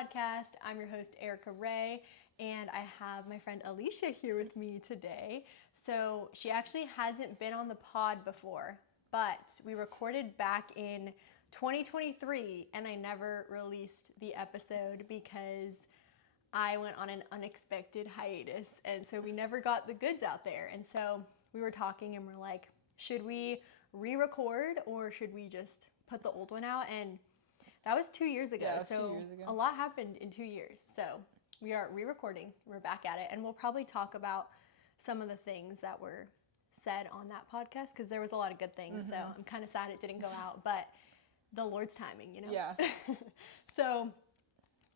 podcast. I'm your host, Erika Ray, and I have my friend Alicia here with me today. So she actually hasn't been on the pod before, but we recorded back in 2023, and I never released the episode because I went on an unexpected hiatus, and so we never got the goods out there. And so we were talking and we're like, should we re-record or should we just put the old one out? And that was 2 years ago. Yeah, so 2 years ago. A lot happened in 2 years. So we are re-recording. We're back at it, and we'll probably talk about some of the things that were said on that podcast because there was a lot of good things. So I'm kind of sad it didn't go out, but the Lord's timing, you know? Yeah. So,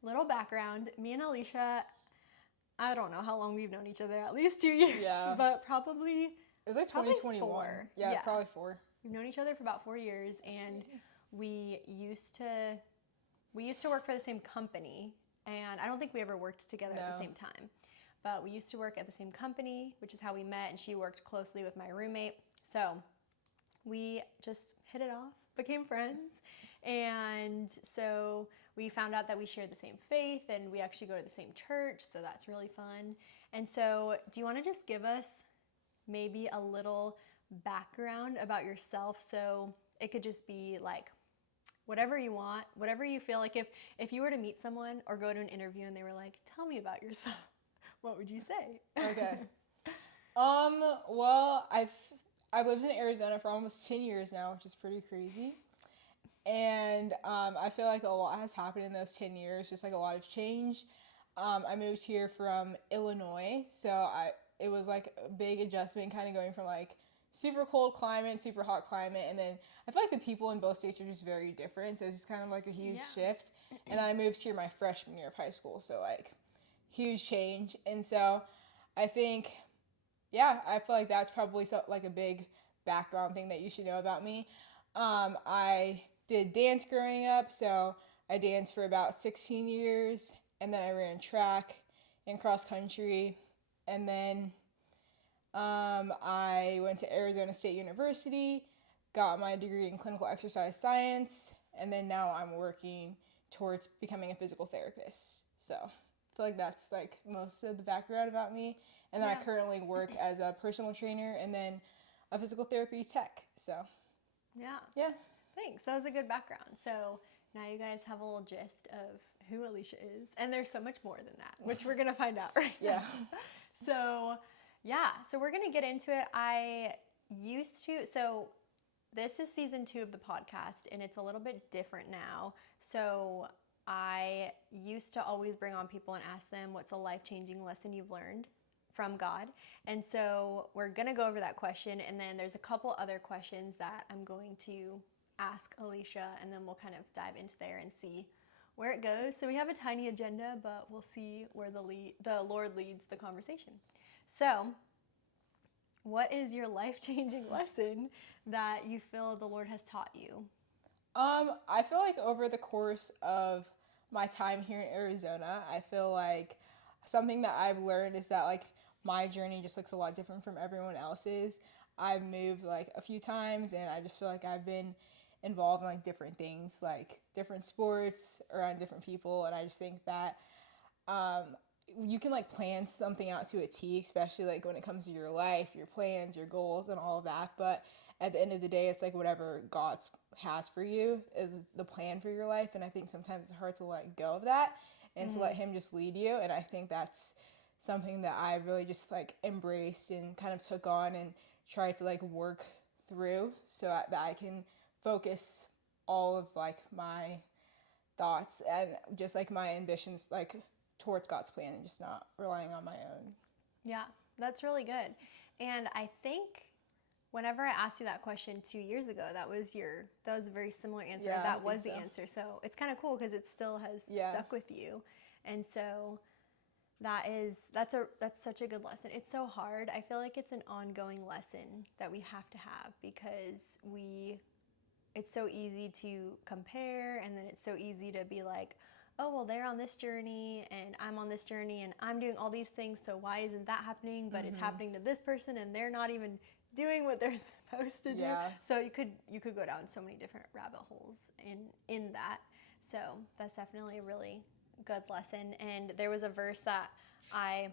little background. Me and Alicia, I don't know how long we've known each other, at least 2 years. Yeah. But probably... It was like Probably 2021. 4. Yeah, probably 4. We've known each other for about 4 years, and we used to work for the same company, and I don't think we ever worked together at the same time. But we used to work at the same company, which is how we met, and she worked closely with my roommate. So we just hit it off, became friends, and so we found out that we shared the same faith, and we actually go to the same church, so that's really fun. And so do you want to just give us maybe a little background about yourself? So it could just be like whatever you want, whatever you feel like. If you were to meet someone or go to an interview and they were like, tell me about yourself, what would you say? Okay. Well, I've lived in Arizona for almost 10 years now, which is pretty crazy. And I feel like a lot has happened in those 10 years, just like a lot of change. I moved here from Illinois, so it was like a big adjustment, kind of going from like super cold climate, super hot climate, and then I feel like the people in both states are just very different, so it's just kind of like a huge shift. And then I moved here my freshman year of high school, so like huge change. And so I think, I feel like that's probably like a big background thing that you should know about me. I did dance growing up, so I danced for about 16 years, and then I ran track and cross country. And then I went to Arizona State University, got my degree in clinical exercise science, and then now I'm working towards becoming a physical therapist. So I feel like that's like most of the background about me. And then I currently work as a personal trainer and then a physical therapy tech. So yeah. Thanks. That was a good background. So now you guys have a little gist of who Alicia is. And there's so much more than that, which we're going to find out right now. So we're going to get into it. So this is season 2 of the podcast, and it's a little bit different now. So I used to always bring on people and ask them, what's a life-changing lesson you've learned from God? And so we're going to go over that question, and then there's a couple other questions that I'm going to ask Alicia, and then we'll kind of dive into there and see where it goes. So we have a tiny agenda, but we'll see where the Lord leads the conversation. So, what is your life-changing lesson that you feel the Lord has taught you? I feel like over the course of my time here in Arizona, I feel like something that I've learned is that like my journey just looks a lot different from everyone else's. I've moved like a few times, and I just feel like I've been involved in like different things, like different sports, around different people, and I just think that you can like plan something out to a T, especially like when it comes to your life, your plans, your goals, and all of that. But at the end of the day, it's like whatever God has for you is the plan for your life. And I think sometimes it's hard to let go of that and to let Him just lead you. And I think that's something that I really just like embraced and kind of took on and tried to like work through so that I can focus all of like my thoughts and just like my ambitions like towards God's plan and just not relying on my own. Yeah, that's really good. And I think whenever I asked you that question 2 years ago, that was a very similar answer. Yeah, that was the answer. So it's kind of cool because it still has stuck with you. And so that's such a good lesson. It's so hard. I feel like it's an ongoing lesson that we have to have because it's so easy to compare, and then it's so easy to be like, oh, well, they're on this journey and I'm on this journey and I'm doing all these things, so why isn't that happening? But it's happening to this person and they're not even doing what they're supposed to do. So you could go down so many different rabbit holes in that. So that's definitely a really good lesson. And there was a verse that I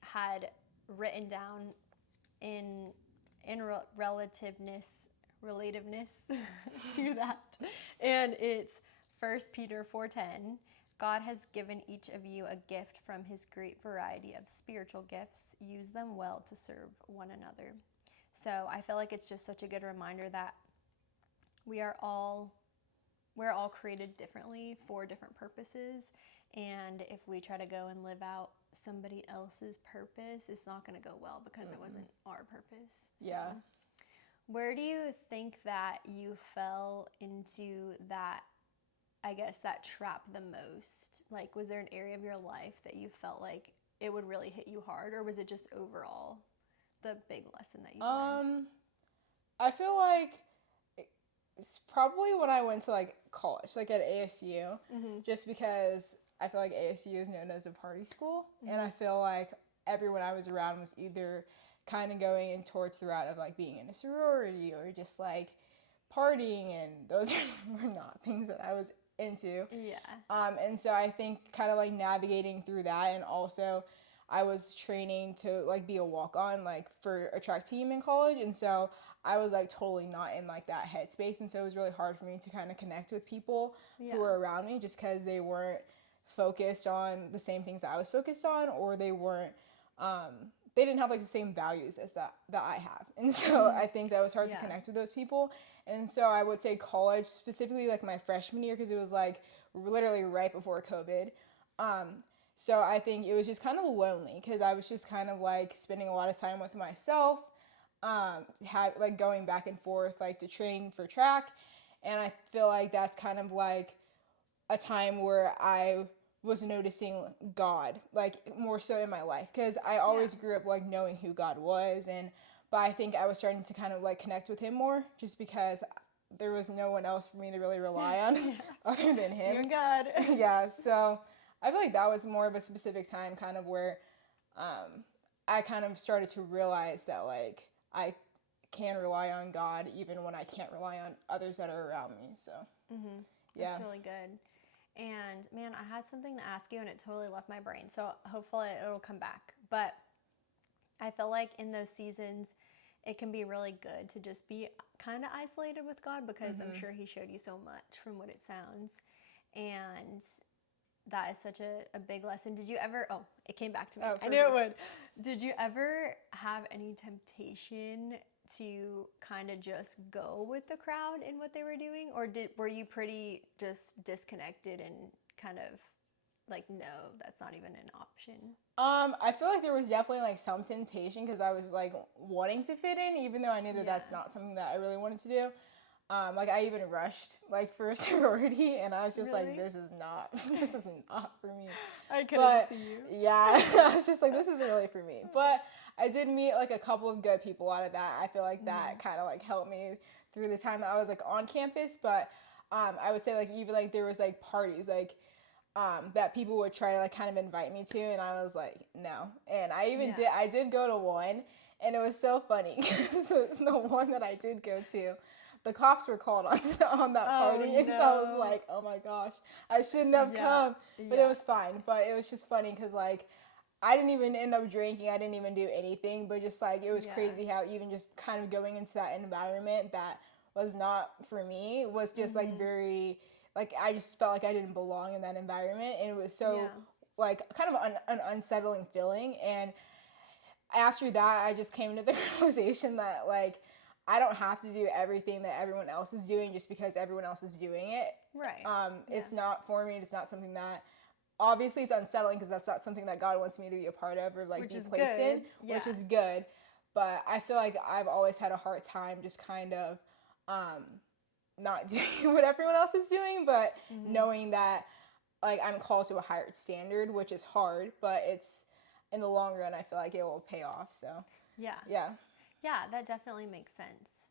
had written down in relativeness to that. And it's 1 Peter 4:10. God has given each of you a gift from his great variety of spiritual gifts. Use them well to serve one another. So I feel like it's just such a good reminder that we're all created differently for different purposes. And if we try to go and live out somebody else's purpose, it's not going to go well because it wasn't our purpose. Yeah. So, where do you think that you fell into that, I guess, that trap the most? Like, was there an area of your life that you felt like it would really hit you hard, or was it just overall the big lesson that you learned? I feel like it's probably when I went to like college, like at ASU, just because I feel like ASU is known as a party school, and I feel like everyone I was around was either kind of going in towards the route of like being in a sorority or just like partying, and those were not things that I was into. Yeah. And so I think kind of like navigating through that, and also I was training to like be a walk-on like for a track team in college, and so I was like totally not in like that headspace, and so it was really hard for me to kind of connect with people who were around me just because they weren't focused on the same things that I was focused on, or they weren't they didn't have like the same values as that I have. And so I think that was hard to connect with those people. And so I would say college, specifically like my freshman year, because it was like literally right before COVID. So I think it was just kind of lonely because I was just kind of like spending a lot of time with myself, like going back and forth like to train for track. And I feel like that's kind of like a time where I was noticing God, like more so in my life, because I always grew up like knowing who God was, but I think I was starting to kind of like connect with him more just because there was no one else for me to really rely on other than him. Dear God. Yeah, so I feel like that was more of a specific time kind of where I kind of started to realize that like I can rely on God even when I can't rely on others that are around me. So yeah. That's really good. And man, I had something to ask you and it totally left my brain. So hopefully it'll come back. But I feel like in those seasons, it can be really good to just be kind of isolated with God because I'm sure he showed you so much from what it sounds. And that is such a big lesson. Did you ever, it came back to me. I knew it would. Did you ever have any temptation to kind of just go with the crowd in what they were doing? Or were you pretty just disconnected and kind of like, no, that's not even an option? I feel like there was definitely like some temptation because I was like wanting to fit in, even though I knew that that's not something that I really wanted to do. Like I even rushed like for a sorority, and I was just like, this is not for me. I couldn't see you. Yeah, I was just like, this isn't really for me. But I did meet like a couple of good people out of that. I feel like that kind of like helped me through the time that I was like on campus. But I would say like even like there was like parties like that people would try to like kind of invite me to, and I was like, no. And I did go to one, and it was so funny because the one that I did go to, the cops were called on that party, and so I was like, oh my gosh, I shouldn't have come, but it was fine. But it was just funny because like I didn't even end up drinking, I didn't even do anything, but just like it was crazy how even just kind of going into that environment that was not for me was just like very, like I just felt like I didn't belong in that environment, and it was so like kind of an unsettling feeling. And after that, I just came to the realization that like I don't have to do everything that everyone else is doing just because everyone else is doing it. Right. It's not for me. It's not something that, obviously it's unsettling because that's not something that God wants me to be a part of or like be placed in, which is good. But I feel like I've always had a hard time just kind of not doing what everyone else is doing, but knowing that like I'm called to a higher standard, which is hard, but it's in the long run, I feel like it will pay off. So yeah, that definitely makes sense.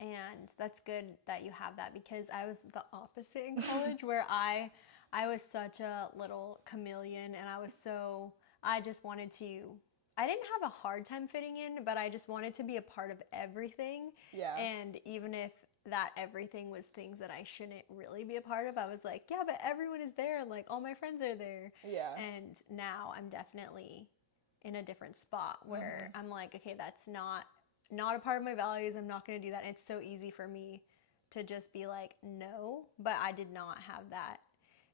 And that's good that you have that, because I was the opposite in college where I was such a little chameleon, and I just wanted to, I didn't have a hard time fitting in, but I just wanted to be a part of everything. Yeah. And even if that everything was things that I shouldn't really be a part of. I was like, yeah, but everyone is there and like all my friends are there. Yeah. And now I'm definitely in a different spot where I'm like, okay, that's not a part of my values. I'm not going to do that. And it's so easy for me to just be like, no, but I did not have that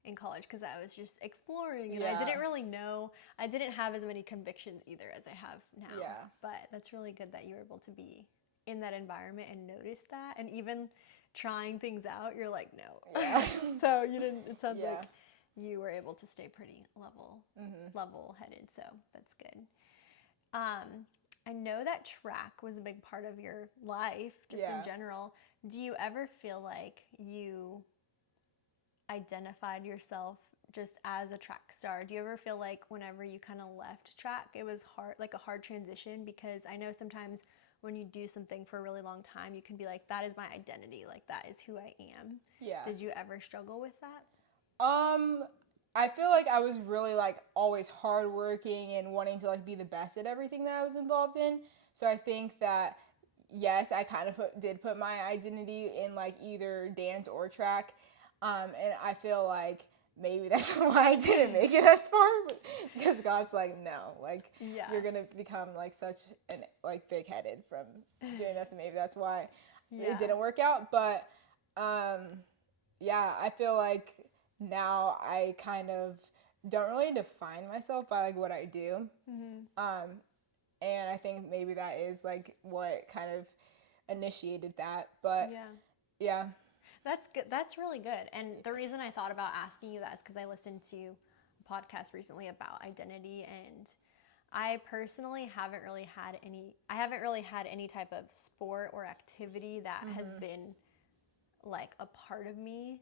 in college because I was just exploring and I didn't really know. I didn't have as many convictions either as I have now. Yeah. But that's really good that you were able to be in that environment and notice that. And even trying things out, you're like, no. Yeah. So you didn't, it sounds like you were able to stay pretty level headed. So that's good. I know that track was a big part of your life, just in general. Do you ever feel like you identified yourself just as a track star? Do you ever feel like whenever you kind of left track, it was hard, like a hard transition? Because I know sometimes when you do something for a really long time, you can be like, that is my identity, like that is who I am. Yeah. Did you ever struggle with that? I feel like I was really like always hardworking and wanting to like be the best at everything that I was involved in. So I think that yes, I kind of did put my identity in like either dance or track. And I feel like maybe that's why I didn't make it as far, because God's like, no, like you're gonna become like such an like big-headed from doing that. So maybe that's why it didn't work out. But I feel like now I kind of don't really define myself by like what I do. And I think maybe that is like what kind of initiated that. But yeah. That's good. That's really good. And the reason I thought about asking you that is because I listened to a podcast recently about identity, and I personally haven't really had any type of sport or activity that has been like a part of me.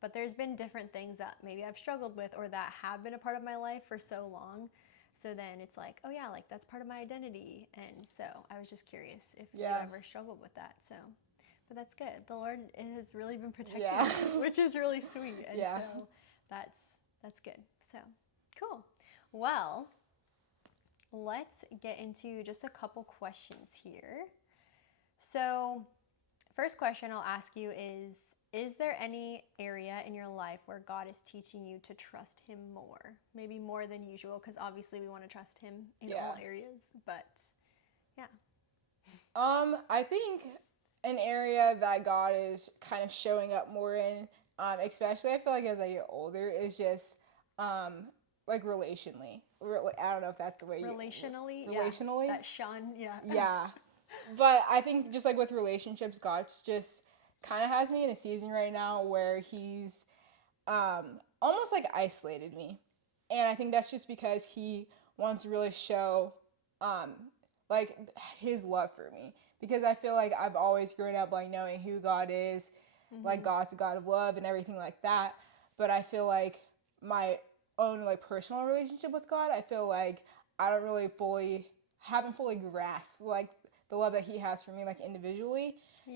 But there's been different things that maybe I've struggled with or that have been a part of my life for so long. So then it's like, oh yeah, like that's part of my identity. And so I was just curious if you ever struggled with that. So, but that's good. The Lord has really been protecting you, which is really sweet. And so that's good. So cool. Well, let's get into just a couple questions here. So first question I'll ask you is there any area in your life where God is teaching you to trust him more? Maybe more than usual, because obviously we want to trust him in all areas, but I think an area that God is kind of showing up more in, especially I feel like as I get older, is just like relationally. I don't know if that's the way relationally. That shun, But I think just like with relationships, God's just kind of has me in a season right now where he's almost like isolated me. And I think that's just because he wants to really show like his love for me. Because I feel like I've always grown up like knowing who God is, like God's a God of love and everything like that. But I feel like my own like personal relationship with God, I feel like I don't really haven't fully grasped like the love that he has for me like individually.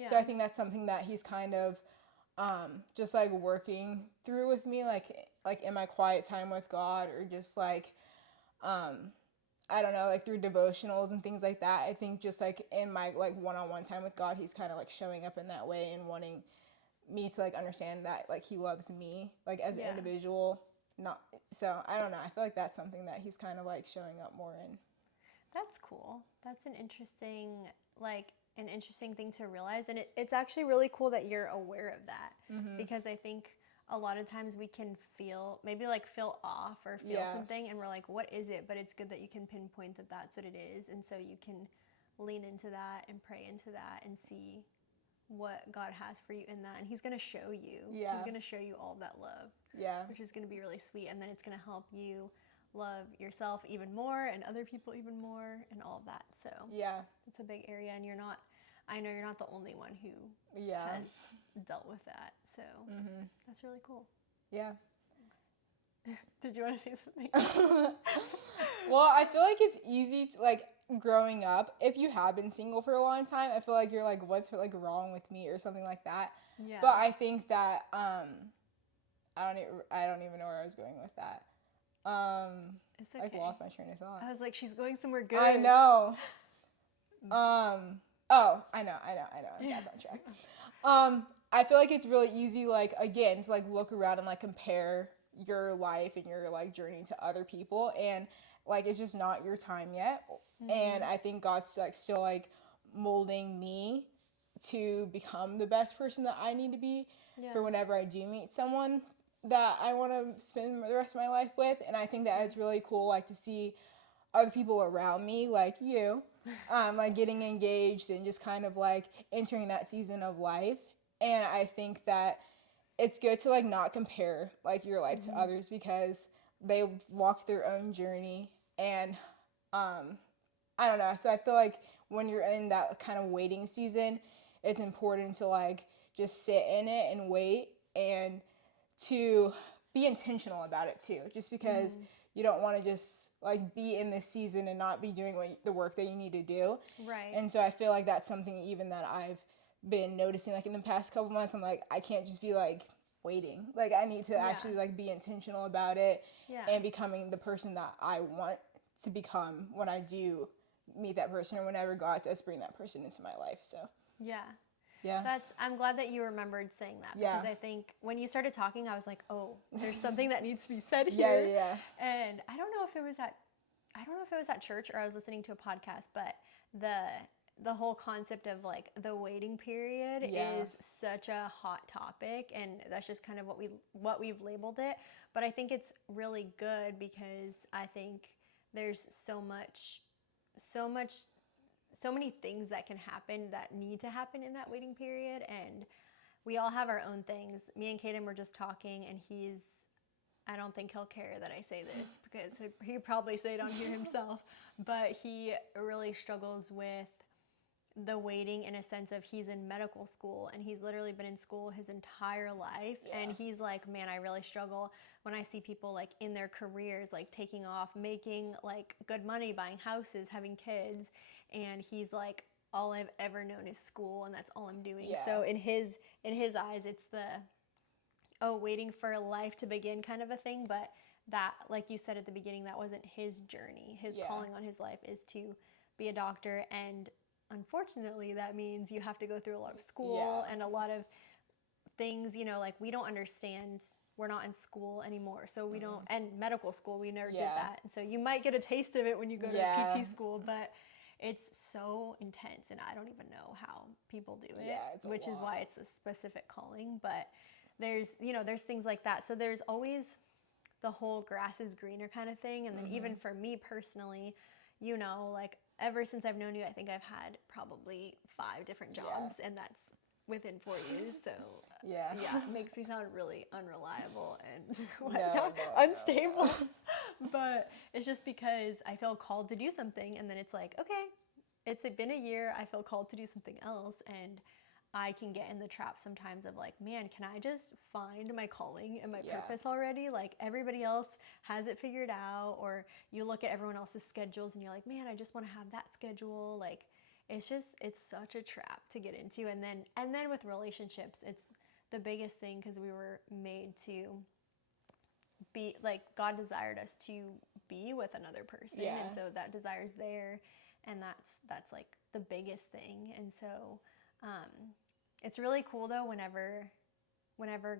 So I think that's something that he's kind of just like working through with me, like in my quiet time with God, or just like I don't know, like through devotionals and things like that. I think just like in my like one-on-one time with God, he's kind of like showing up in that way and wanting me to like understand that like he loves me like as an individual. So I don't know, I feel like that's something that he's kind of like showing up more in. That's cool. That's an interesting thing to realize. And it's actually really cool that you're aware of that, because I think a lot of times we can feel off or feel something and we're like, what is it? But it's good that you can pinpoint that that's what it is. And so you can lean into that and pray into that and see what God has for you in that. And he's going to show you. Yeah. He's going to show you all of that love. Yeah. Which is going to be really sweet. And then it's going to help you love yourself even more and other people even more and all of that. So it's a big area, and I know you're not the only one who has dealt with that. So that's really cool. Yeah. Thanks. Did you want to say something? Well, I feel like it's easy to like growing up, if you have been single for a long time, I feel like you're like, what's like wrong with me or something like that. Yeah. But I think that I don't even know where I was going with that. It's okay. Like lost my train of thought. I was like, she's going somewhere good. I know. Oh, I know. I'm back on track. I feel like it's really easy, like, again, to, like, look around and, like, compare your life and your, like, journey to other people, and, like, it's just not your time yet. And I think God's, like, still, like, molding me to become the best person that I need to be for whenever I do meet someone that I want to spend the rest of my life with. And I think that it's really cool, like, to see other people around me, like you, like, getting engaged and just kind of, like, entering that season of life. And I think that it's good to, like, not compare, like, your life to others, because they've walked their own journey. And I don't know. So I feel like when you're in that kind of waiting season, it's important to, like, just sit in it and wait, and to be intentional about it too, just because you don't want to just, like, be in this season and not be doing the work that you need to do. Right. And so I feel like that's something even that I've been noticing, like, in the past couple months. I'm like, I can't just be, like, waiting. Like, I need to actually, like, be intentional about it and becoming the person that I want to become when I do meet that person, or whenever God does bring that person into my life. So I'm glad that you remembered saying that, because I think when you started talking, I was like, oh, there's something that needs to be said here. And I don't know if it was at church or I was listening to a podcast, but the whole concept of, like, the waiting period is such a hot topic, and that's just kind of what we've labeled it. But I think it's really good, because I think there's so many things that can happen that need to happen in that waiting period, and we all have our own things. Me and Kaden were just talking, and I don't think he'll care that I say this, because he'd probably say it on here himself, but he really struggles with the waiting, in a sense of, he's in medical school, and he's literally been in school his entire life. And he's like, man, I really struggle when I see people, like, in their careers, like, taking off, making, like, good money, buying houses, having kids, and he's like, all I've ever known is school, and that's all I'm doing. So in his eyes, it's waiting for life to begin kind of a thing. But that, like you said at the beginning, that wasn't his journey. His calling on his life is to be a doctor, and unfortunately that means you have to go through a lot of school and a lot of things, like, we don't understand. We're not in school anymore, so we don't, and medical school, we never did that. And so you might get a taste of it when you go to PT school, but it's so intense, and I don't even know how people do it, which is why it's a specific calling. But there's things like that. So there's always the whole grass is greener kind of thing. And then even for me personally, like, ever since I've known you, I think I've had probably 5 different jobs, and that's within 4 years. So it makes me sound really unreliable and unstable. But it's just because I feel called to do something, and then it's like, okay, it's been a year, I feel called to do something else, and I can get in the trap sometimes of, like, man, can I just find my calling and my purpose already? Like, everybody else has it figured out. Or you look at everyone else's schedules and you're like, man, I just want to have that schedule. Like, it's such a trap to get into. And then with relationships, it's the biggest thing, because we were made to be, like, God desired us to be with another person. And so that desire's there, and that's like the biggest thing. And so it's really cool though whenever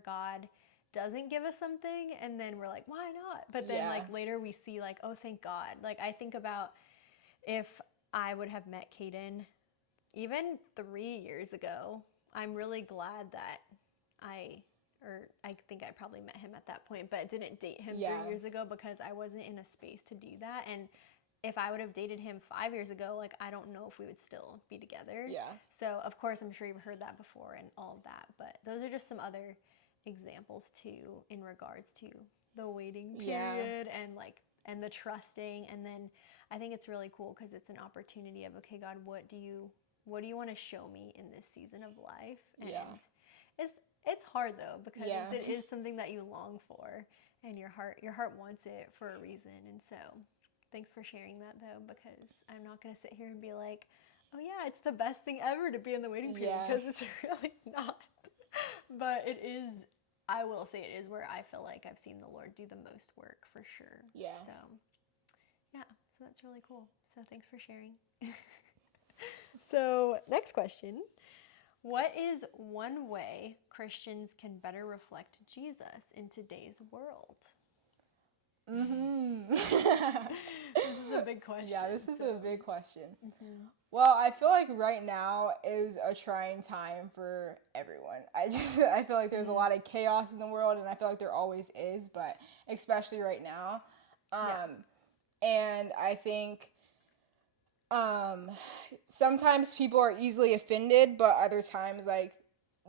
God doesn't give us something, and then we're like, why not? But then like later we see, like, oh, thank God. Like, I think about if I would have met Kaden even 3 years ago, I'm really glad that I think I probably met him at that point, but didn't date him 3 years ago, because I wasn't in a space to do that. And if I would have dated him 5 years ago, like, I don't know if we would still be together. So of course, I'm sure you've heard that before and all of that, but those are just some other examples too, in regards to the waiting period and the trusting. And then I think it's really cool, because it's an opportunity of, okay, God, what do you want to show me in this season of life? And it's hard though, because it is something that you long for, and your heart wants it for a reason. And so thanks for sharing that though, because I'm not going to sit here and be like, oh yeah, it's the best thing ever to be in the waiting period, because it's really not. But it is, I will say it is where I feel like I've seen the Lord do the most work, for sure. So that's really cool. So thanks for sharing. So, next question. What is one way Christians can better reflect Jesus in today's world? This is a big question. Yeah, this is a big question. Well, I feel like right now is a trying time for everyone. I feel like there's a lot of chaos in the world, and I feel like there always is, but especially right now. And I think sometimes people are easily offended, but other times, like,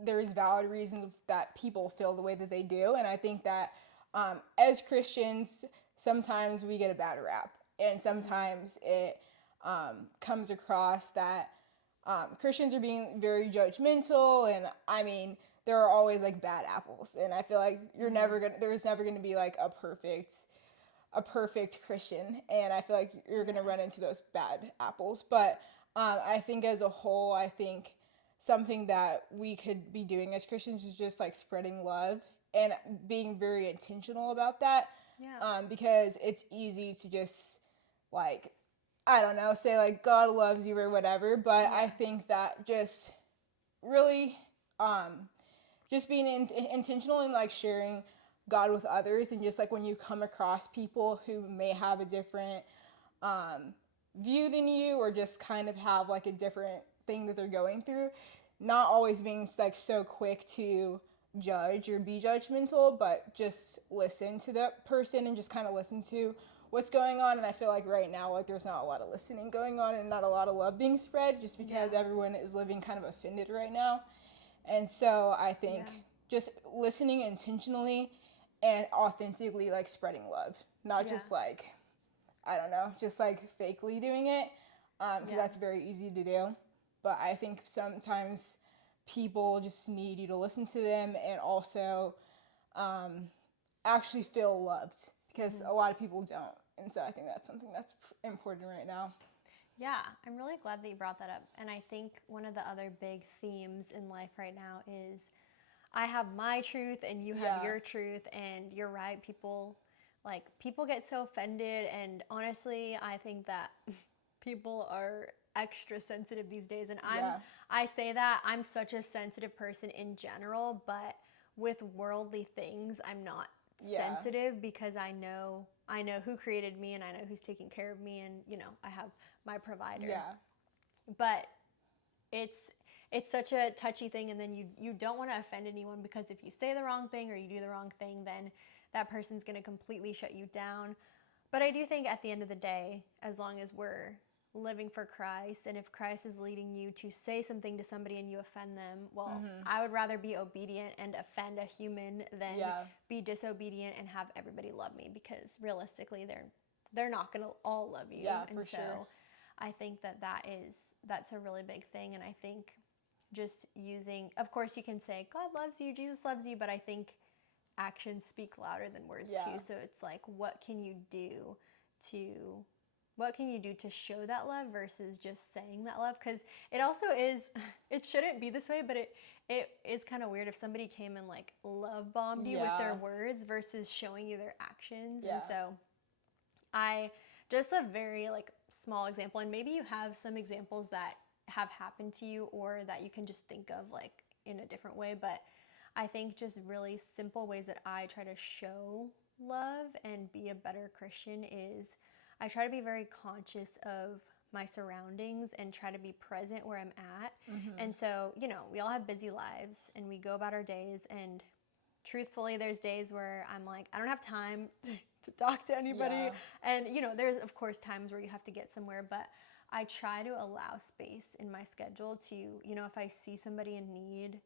there's valid reasons that people feel the way that they do. And I think that as Christians, sometimes we get a bad rap, and sometimes it comes across that Christians are being very judgmental, and I mean, there are always like bad apples, and I feel like there's never gonna be like a perfect Christian, and I feel like you're gonna run into those bad apples. But I think as a whole, I think something that we could be doing as Christians is just like spreading love and being very intentional about that. Because it's easy to just like, I don't know, say like God loves you or whatever, but I think that just really just being intentional and like sharing God with others, and just like when you come across people who may have a different view than you, or just kind of have like a different thing that they're going through, not always being like so quick to judge or be judgmental, but just listen to that person and just kind of listen to what's going on. And I feel like right now, like, there's not a lot of listening going on and not a lot of love being spread, just because everyone is living kind of offended right now. And so I think just listening intentionally and authentically, like, spreading love, not just like, I don't know, just like fakely doing it, because that's very easy to do. But I think sometimes people just need you to listen to them, and also actually feel loved, because a lot of people don't. And so I think that's something that's important right now. Yeah, I'm really glad that you brought that up. And I think one of the other big themes in life right now is I have my truth and you have your truth, and you're right, people get so offended, and honestly, I think that people are extra sensitive these days, and I say that I'm such a sensitive person in general, but with worldly things I'm not sensitive, because I know who created me, and I know who's taking care of me, and I have my provider. But it's such a touchy thing, and then you don't want to offend anyone, because if you say the wrong thing or you do the wrong thing, then that person's going to completely shut you down. But I do think at the end of the day, as long as we're living for Christ, and if Christ is leading you to say something to somebody and you offend them, well, I would rather be obedient and offend a human than be disobedient and have everybody love me, because realistically they're not going to all love you. For sure. I think that's a really big thing. And I think just using, of course you can say God loves you, Jesus loves you, but I think actions speak louder than words too. So it's like, what can you do to show that love versus just saying that love? Because it also is, it shouldn't be this way, but it is kind of weird if somebody came and like love bombed you with their words versus showing you their actions. And so just a very like small example, and maybe you have some examples that have happened to you or that you can just think of like in a different way, but I think just really simple ways that I try to show love and be a better Christian is I try to be very conscious of my surroundings and try to be present where I'm at. And so, we all have busy lives and we go about our days, and truthfully, there's days where I'm like, I don't have time to talk to anybody. And, there's of course times where you have to get somewhere, but I try to allow space in my schedule to, if I see somebody in need,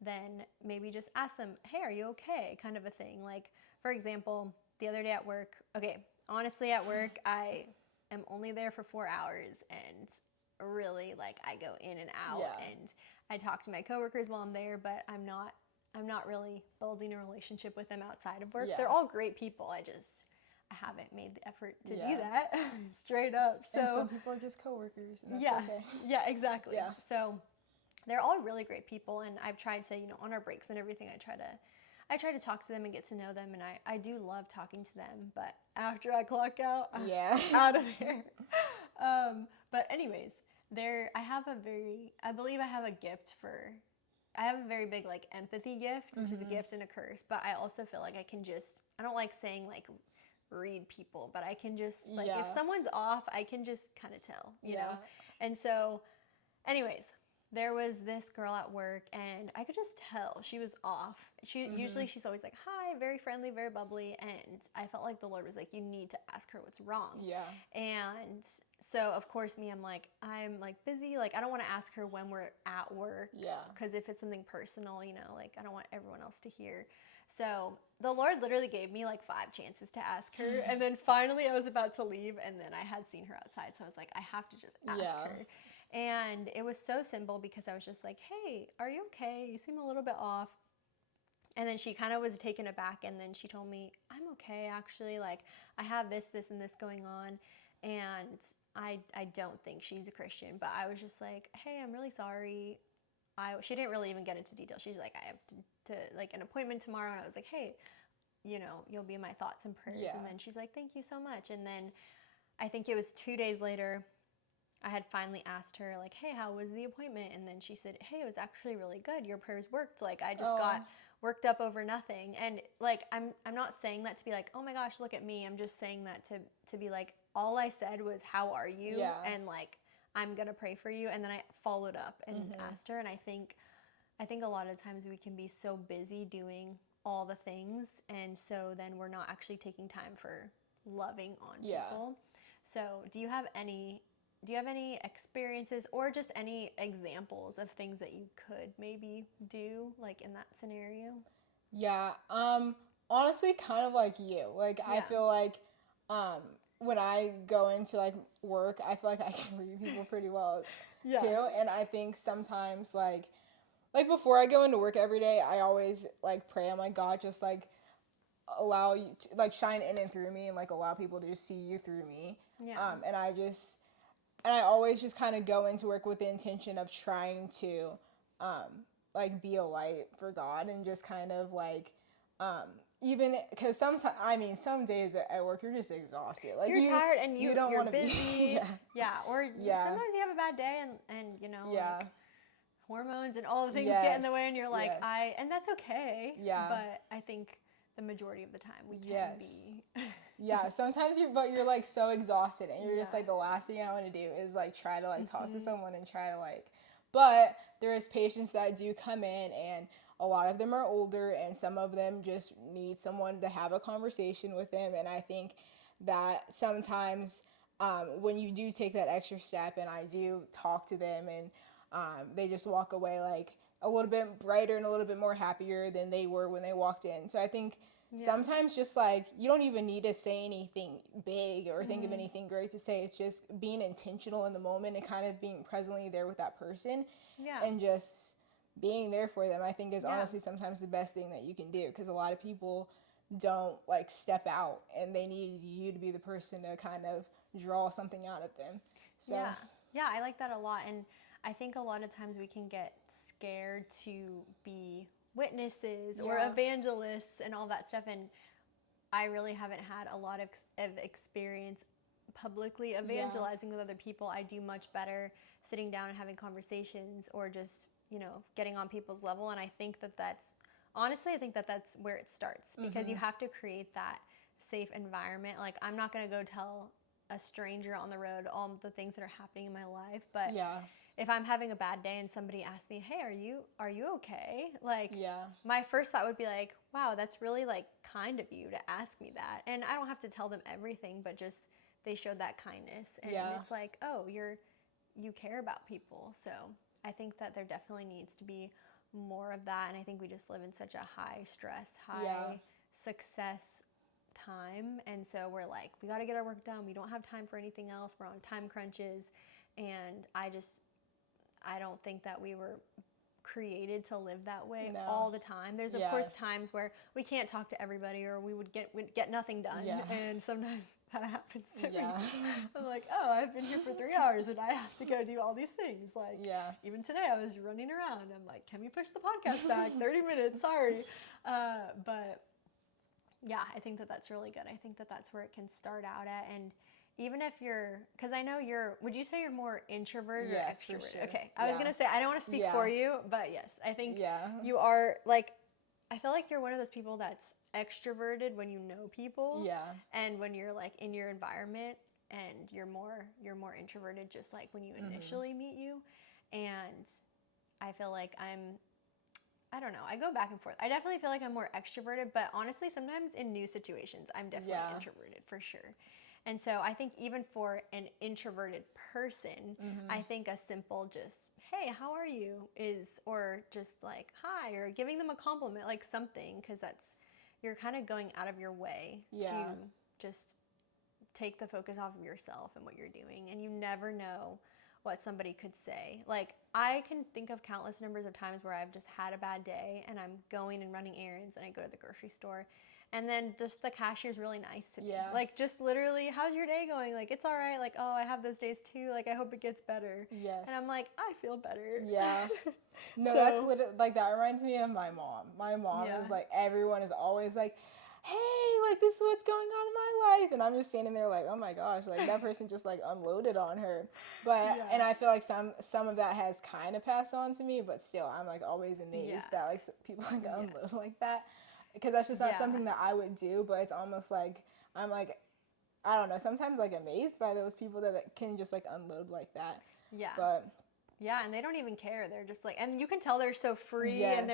then maybe just ask them, hey, are you okay? Kind of a thing. Like, for example, the other day at work, honestly, at work, I am only there for 4 hours, and really, like, I go in and out, and I talk to my coworkers while I'm there, but I'm not really building a relationship with them outside of work. They're all great people. I haven't made the effort to do that, straight up. So and some people are just coworkers, and that's okay. Yeah, exactly. So they're all really great people, and I've tried to, on our breaks and everything, I try to talk to them and get to know them, and I do love talking to them, but after I clock out, I'm out of there. But anyways, I believe I have a gift I have a very big like empathy gift, which is a gift and a curse, but I also feel like I don't like saying like read people, but I can just like, if someone's off, I can just kind of tell, you know? And so anyways, there was this girl at work and I could just tell she was off. Usually she's always like, hi, very friendly, very bubbly. And I felt like the Lord was like, you need to ask her what's wrong. Yeah. And so of course I'm like busy. Like I don't want to ask her when we're at work. Yeah. Because if it's something personal, you know, like I don't want everyone else to hear. So the Lord literally gave me like 5 chances to ask her. And then finally I was about to leave and then I had seen her outside. So I was like, I have to just ask her. And it was so simple because I was just like, hey, are you okay? You seem a little bit off. And then she kind of was taken aback. And then she told me, I'm okay, actually. Like, I have this, and this going on. And I don't think she's a Christian. But I was just like, hey, I'm really sorry. She didn't really even get into detail. She's like, I have to like an appointment tomorrow. And I was like, hey, you know, you'll be in my thoughts and prayers. And then she's like, thank you so much. And then I think it was 2 days later, I had finally asked her, like, hey, how was the appointment? And then she said, hey, it was actually really good. Your prayers worked. Like, I just got worked up over nothing. And, like, I'm not saying that to be like, oh, my gosh, look at me. I'm just saying that to be like, all I said was, how are you? Yeah. And, like, I'm going to pray for you. And then I followed up and asked her. And I think a lot of times we can be so busy doing all the things. And so then we're not actually taking time for loving on people. So do you have any experiences or just any examples of things that you could maybe do like in that scenario? Yeah. Honestly, kind of like you. Like, I feel like when I go into like work, I feel like I can read people pretty well too. And I think sometimes like before I go into work every day, I always like pray. I'm like, God, just like allow you to like shine in and through me and like allow people to just see you through me. And I always just kind of go into work with the intention of trying to like be a light for God and just kind of like even because sometimes, I mean, some days at work you're just exhausted. Like you're tired and you don't want to busy. Be. Or sometimes you have a bad day and you know like hormones and all the things get in the way and you're like and that's okay. But I think the majority of the time we can be. Sometimes you're like so exhausted and you're just like the last thing I want to do is like try to like talk to someone and try to like, but there is patients that do come in and a lot of them are older and some of them just need someone to have a conversation with them. And I think that sometimes when you do take that extra step and I do talk to them and they just walk away like a little bit brighter and a little bit more happier than they were when they walked in. So I think sometimes just like you don't even need to say anything big or think of anything great to say. It's just being intentional in the moment and kind of being presently there with that person and just being there for them, I think is honestly sometimes the best thing that you can do, because a lot of people don't like step out and they need you to be the person to kind of draw something out of them. So I like that a lot. And I think a lot of times we can get scared to be witnesses or evangelists and all that stuff. And I really haven't had a lot of experience publicly evangelizing with other people. I do much better sitting down and having conversations or just, you know, getting on people's level. And I think that's where it starts, because you have to create that safe environment. Like, I'm not going to go tell a stranger on the road all the things that are happening in my life, but if I'm having a bad day and somebody asks me, hey, are you okay? Like, my first thought would be like, wow, that's really like kind of you to ask me that. And I don't have to tell them everything, but just they showed that kindness. And it's like, oh, you care about people. So I think that there definitely needs to be more of that. And I think we just live in such a high stress, high success time. And so we're like, we got to get our work done. We don't have time for anything else. We're on time crunches. And I don't think that we were created to live that way all the time. There's of course times where we can't talk to everybody or we'd get nothing done. And sometimes that happens to me. I'm like, oh, I've been here for 3 hours and I have to go do all these things. Like even today I was running around. I'm like, can we push the podcast back 30 minutes? Sorry. But yeah, I think that that's really good. I think that that's where it can start out at. And even if you're, because I know would you say you're more introverted Yes, or for extroverted? sure. Okay, I was gonna say I don't want to speak for you, but yes, I think you are like, I feel like you're one of those people that's extroverted when you know people, and when you're like in your environment, and you're more introverted just like when you initially meet you, and I feel like I don't know. I go back and forth. I definitely feel like I'm more extroverted, but honestly, sometimes in new situations, I'm definitely introverted for sure. And so I think even for an introverted person, I think a simple just, hey, how are you or just like, hi, or giving them a compliment, like something, because you're kind of going out of your way to just take the focus off of yourself and what you're doing. And you never know what somebody could say. Like, I can think of countless numbers of times where I've just had a bad day and I'm going and running errands and I go to the grocery store and then just the cashier's really nice to me. Like, just literally, how's your day going? Like, it's all right. Like, oh, I have those days too. Like, I hope it gets better. And I'm like, I feel better. No, that's literally, like, that reminds me of my mom. My mom is like, everyone is always like, hey, like, this is what's going on in my life. And I'm just standing there like, oh my gosh, like, that person just like unloaded on her. But, and I feel like some of that has kind of passed on to me, but still, I'm like always amazed that like people like unload like that. Because that's just not something that I would do, but it's almost like, I'm like, I don't know, sometimes like amazed by those people that can just like unload like that. But and they don't even care. They're just like, and you can tell they're so free and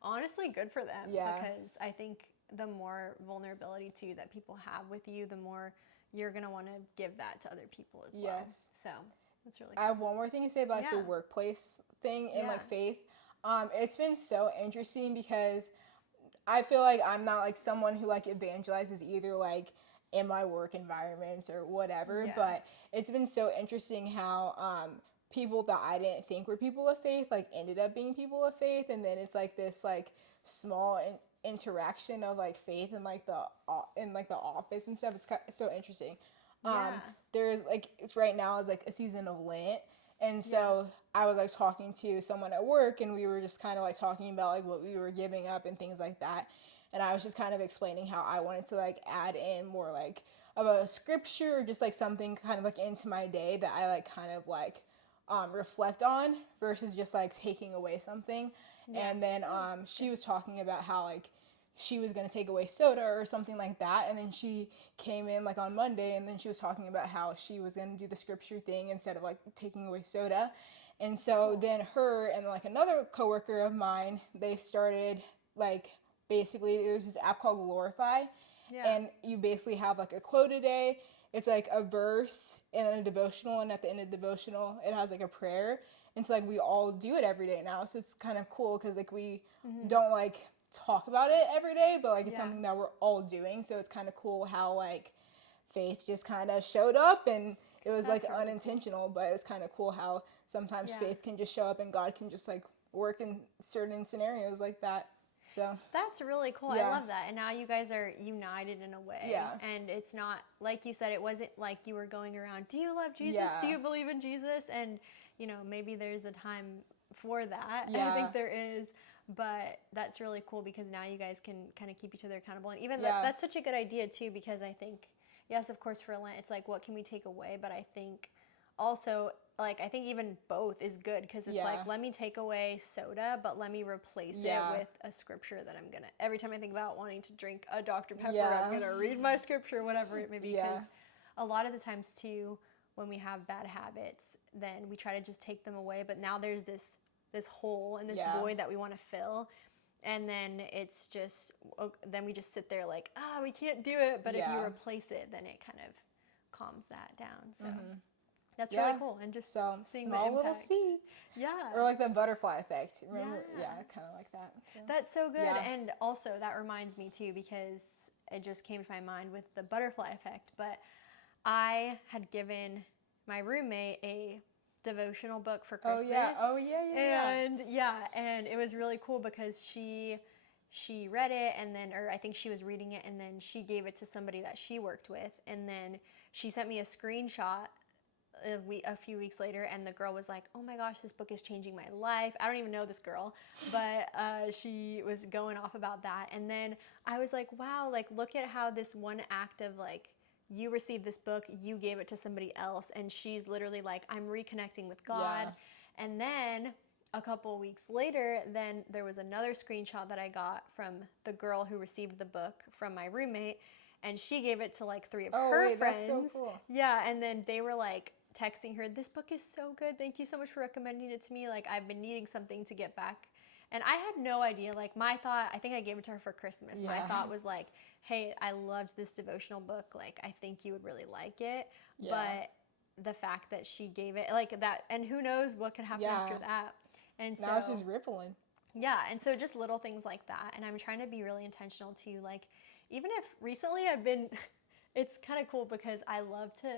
honestly good for them, because I think the more vulnerability too that people have with you, the more you're going to want to give that to other people as well. So that's really cool. I have one more thing to say about like the workplace thing and like faith. It's been so interesting because I feel like I'm not like someone who like evangelizes either like in my work environments or whatever, but it's been so interesting how people that I didn't think were people of faith like ended up being people of faith, and then it's like this like small interaction of like faith and like the office and stuff. It's so interesting. There's like, it's right now is like a season of Lent. And so I was like talking to someone at work and we were just kind of like talking about like what we were giving up and things like that. And I was just kind of explaining how I wanted to like add in more like of a scripture or just like something kind of like into my day that I like kind of like reflect on versus just like taking away something. And then she was talking about how like she was going to take away soda or something like that, and then she came in like on Monday and then she was talking about how she was going to do the scripture thing instead of like taking away soda. And so then her and like another coworker of mine, they started like, basically there's this app called Glorify, and you basically have like a quote a day. It's like a verse and then a devotional, and at the end of the devotional it has like a prayer. And so like we all do it every day now, so it's kind of cool because like we don't like talk about it every day, but like it's something that we're all doing. So it's kind of cool how like faith just kind of showed up, and it was like really unintentional, but it was kind of cool how sometimes faith can just show up and God can just like work in certain scenarios like that. So that's really cool. I love that. And now you guys are united in a way. And it's not, like you said, it wasn't like you were going around, do you love Jesus? Do you believe in Jesus? And, you know, maybe there's a time for that. I think there is. But that's really cool because now you guys can kind of keep each other accountable. And even that's such a good idea too, because I think, yes, of course, for Lent, it's like, what can we take away? But I think also, like, I think even both is good because it's like, let me take away soda, but let me replace it with a scripture that I'm going to, every time I think about wanting to drink a Dr. Pepper, I'm going to read my scripture, whatever it may be. Because a lot of the times too, when we have bad habits, then we try to just take them away. But now there's this hole and this void that we want to fill, and then it's just, then we just sit there like, we can't do it. But if you replace it, then it kind of calms that down. So that's really cool. And just seeing small little seeds, or like the butterfly effect, remember? Kind of like that. So. That's so good. And also that reminds me too, because it just came to my mind with the butterfly effect, but I had given my roommate a devotional book for Christmas. And it was really cool because she read it, and then, or I think she was reading it, and then she gave it to somebody that she worked with, and then she sent me a screenshot a few weeks later, and the girl was like, oh my gosh, this book is changing my life. I don't even know this girl, but she was going off about that. And then I was like, wow, like, look at how this one act of like you received this book, you gave it to somebody else, and she's literally like, I'm reconnecting with God. Yeah. And then a couple weeks later, then there was another screenshot that I got from the girl who received the book from my roommate, and she gave it to like 3 of her friends. That's so cool. Yeah, and then they were like texting her, this book is so good. Thank you so much for recommending it to me. Like, I've been needing something to get back. And I had no idea. Like, my thought, I think I gave it to her for Christmas. Yeah. My thought was like, hey, I loved this devotional book. Like, I think you would really like it. Yeah. But the fact that she gave it, like that, and who knows what could happen after that. And so now it's just rippling. Yeah, and so just little things like that. And I'm trying to be really intentional too. Like, even if recently I've been, it's kind of cool because I love to,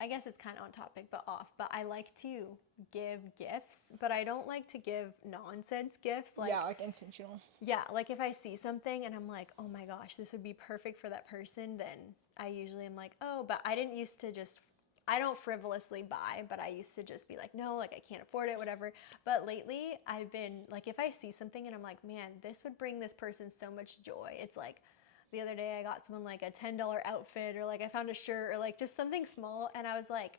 I guess it's kind of on topic, but off. But I like to give gifts, but I don't like to give nonsense gifts. Like, yeah, like intentional. Yeah, like if I see something and I'm like, oh my gosh, this would be perfect for that person, then I usually am like, oh, but I didn't used to just, I don't frivolously buy, but I used to just be like, no, like I can't afford it, whatever. But lately I've been like, if I see something and I'm like, man, this would bring this person so much joy. It's like, the other day I got someone like a $10 outfit, or like I found a shirt, or like just something small, and I was like,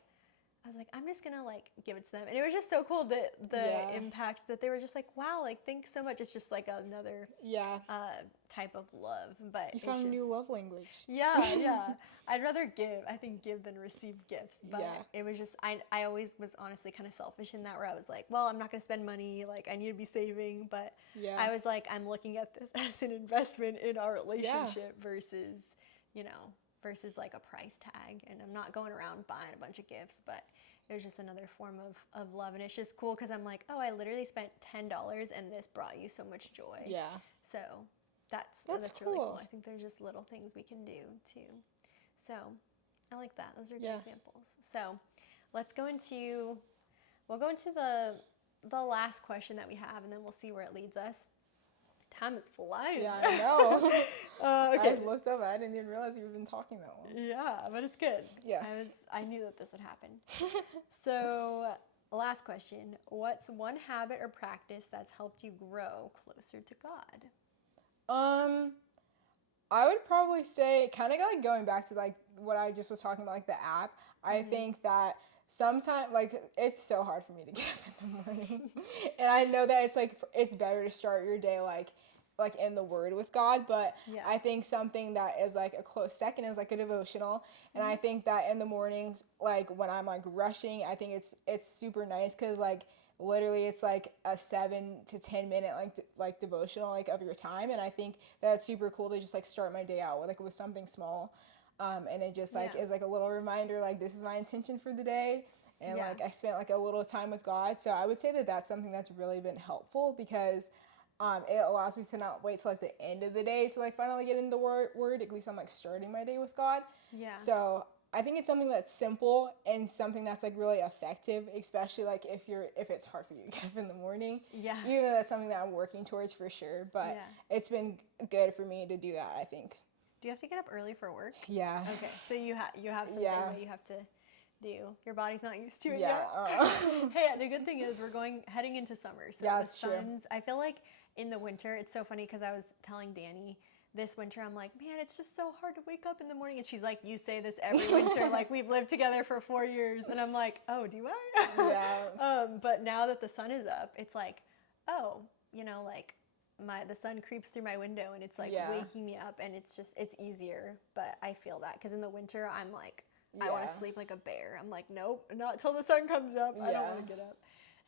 I'm just gonna like give it to them. And it was just so cool that the impact that they were just like, wow, like thanks so much. It's just like another type of love. But you found a new love language. Yeah. I'd rather give than receive gifts. But it was just, I always was honestly kind of selfish in that, where I was like, well, I'm not gonna spend money, like I need to be saving. But I was like, I'm looking at this as an investment in our relationship versus, versus like a price tag. And I'm not going around buying a bunch of gifts, but it was just another form of love. And it's just cool because I'm like, oh, I literally spent $10 and this brought you so much joy. Yeah. So that's cool. Really cool. I think there's just little things we can do too. So I like that. Those are good examples. So we'll go into the last question that we have, and then we'll see where it leads us. Time is flying. Yeah, I know. Okay. I just looked up. I didn't even realize you've been talking that long. Yeah, but it's good. Yeah. I knew that this would happen. So, last question. What's one habit or practice that's helped you grow closer to God? I would probably say, kind of like going back to like what I just was talking about, like the app. I think that sometimes, like, it's so hard for me to get up in the morning. And I know that it's better to start your day like in the Word with God, but I think something that is like a close second is like a devotional. And I think that in the mornings, like when I'm like rushing, I think it's super nice because like literally it's like a 7 to 10 minute like devotional like of your time. And I think that's super cool to just like start my day out with something small. And it just like is like a little reminder, like this is my intention for the day. And like I spent like a little time with God. So I would say that that's something that's really been helpful because it allows me to not wait till like the end of the day to like finally get in the word. At least I'm like starting my day with God. Yeah. So I think it's something that's simple and something that's like really effective, especially like if it's hard for you to get up in the morning. Yeah. Even though that's something that I'm working towards for sure, but it's been good for me to do that, I think. Do you have to get up early for work? Yeah. Okay, so you have something that you have to do. Your body's not used to it yet. Hey, the good thing is we're heading into summer. So the sun's, I feel like in the winter, it's so funny because I was telling Danny this winter, I'm like, man, it's just so hard to wake up in the morning. And she's like, you say this every winter, like we've lived together for 4 years. And I'm like, oh, do I? Yeah. But now that the sun is up, it's like, oh, like the sun creeps through my window and it's like waking me up, and it's easier. But I feel that because in the winter, I'm like, I want to sleep like a bear. I'm like, nope, not till the sun comes up. I don't want to get up.